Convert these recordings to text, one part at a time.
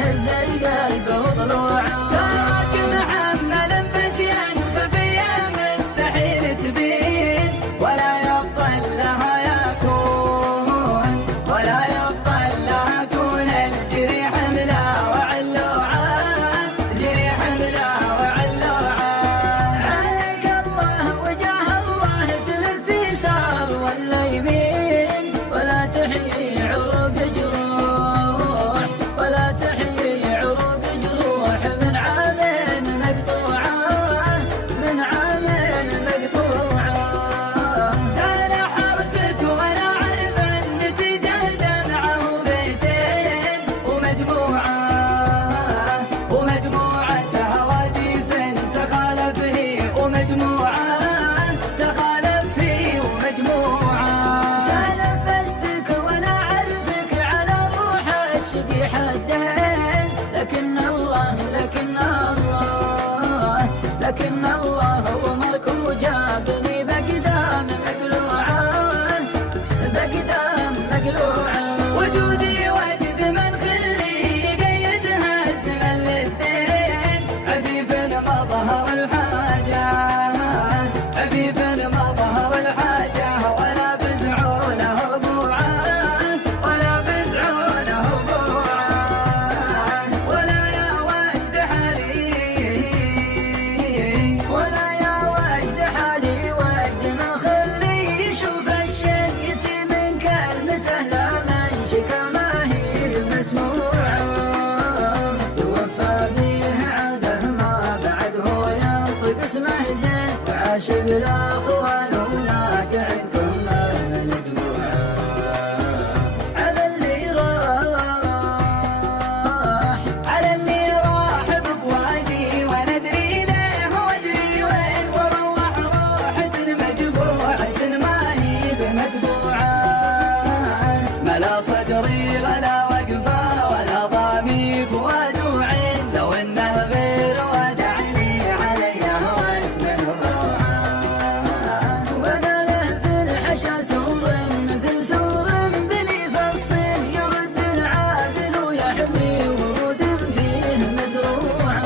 تهز القلب وضلوعه. تراك محمل بشيا خفية مستحيل تبين، ولا يبطل لها يكون، ولا يبطل لها كون. الجري حملة وعلوعة، جري حملة وعلوعة. عليك الله وجاه الله تلف يسار ولا يمين، ولا تحيي عروق جروح، ولا تحيي عروق جروح. من عامين مقطوعة، من عامين مقطوعة. أنا حرتك وأنا عارف النتيجة دمعة وبيتين ومجموعة، ومجموعة هواجيس تخالف هي، ومجموعة تخالف هي ومجموعة. تنفستك وأنا عرفك على روح الشقي حدين، لكن الله، لكن الله، لكن الله أمرك وجابني بقدام مقلوعة، بقدام مقلوعة. وجودي وجد من خلي يقيدها الزمن للدين، عفيف مظهر الحاجة، عفيف مظهر الحاجة. ولا بزعونه ربوعة، ولا بزعونه ربوعة. ولا يا وجد حالي، ولا يا وجد حالي وجد من خلي يشوف الشيء من كلمته لا منشكة ما هي مسموعة. توفى به عاده ما بعد هو ينطق اسمه زين، فعاشق الأخوان وناقعكم من دموعه. على اللي راح، على اللي راح بفؤادي وندري له وادري وين، وروح روحة مجبوعة ما هي بمتبوعة. ما لا صدري ولا وقفة ولا ضامي فؤاد وعين، لو انه غير ودعني علي هوان من الروعة. وانا له في الحشا سور مثل سور بني فالصين، يرد العادل ويحمي ورود فيه مزروعة.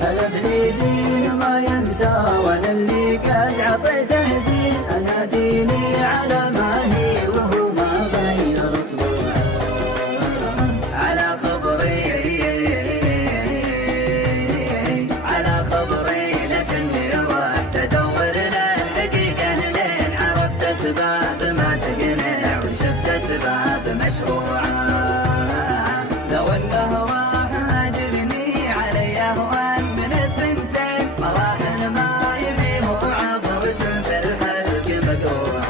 حلف لي دين ما ينسى، وانا اللي قد عطيته دين. انا ديني على ما هي وهو ما غير طبوعه. على خبري، على خبري لكني رحت ادور للحقيقة لين عرفت اسباب ما تقنع، وشفت اسباب مشروعة. لو انه راح هاجرني علي اهوان من الثنتين، مراحل ما يبيه عبرت في الحلق مقروعة.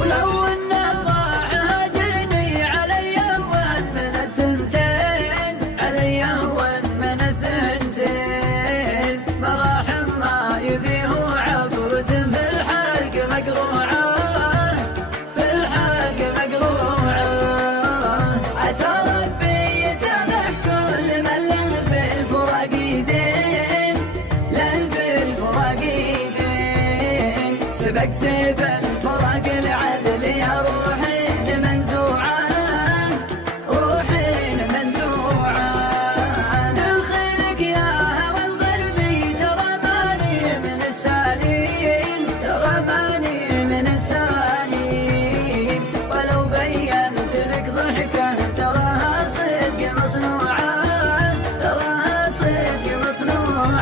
ولو انه راح هاجرني علي اهون من الثنتين، علي اهون من الثنتين. مراحم ما يبيه عبرة في الحلق مقروعة، في الحلق مقروعة. عسى ربي يسامح كل من له في الفراق يدين، له في الفراق يدين. سبق سيف الفراق العدل يا روحين منزوعة، روحين منزوعة. دخلك يا هوى الغربي ترى ماني من السالين، ترى ماني من السالين. ولو بينت لك ضحكة تراها صدق مصنوعة، تراها صدق مصنوعة.